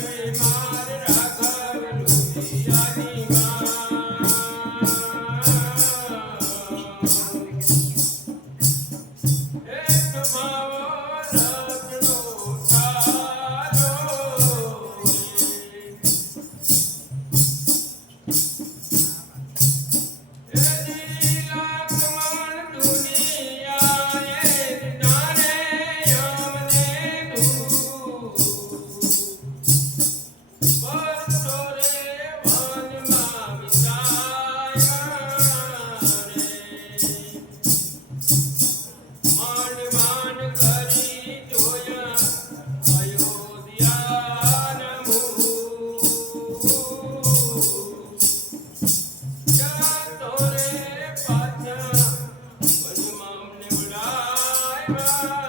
Mama. Yeah.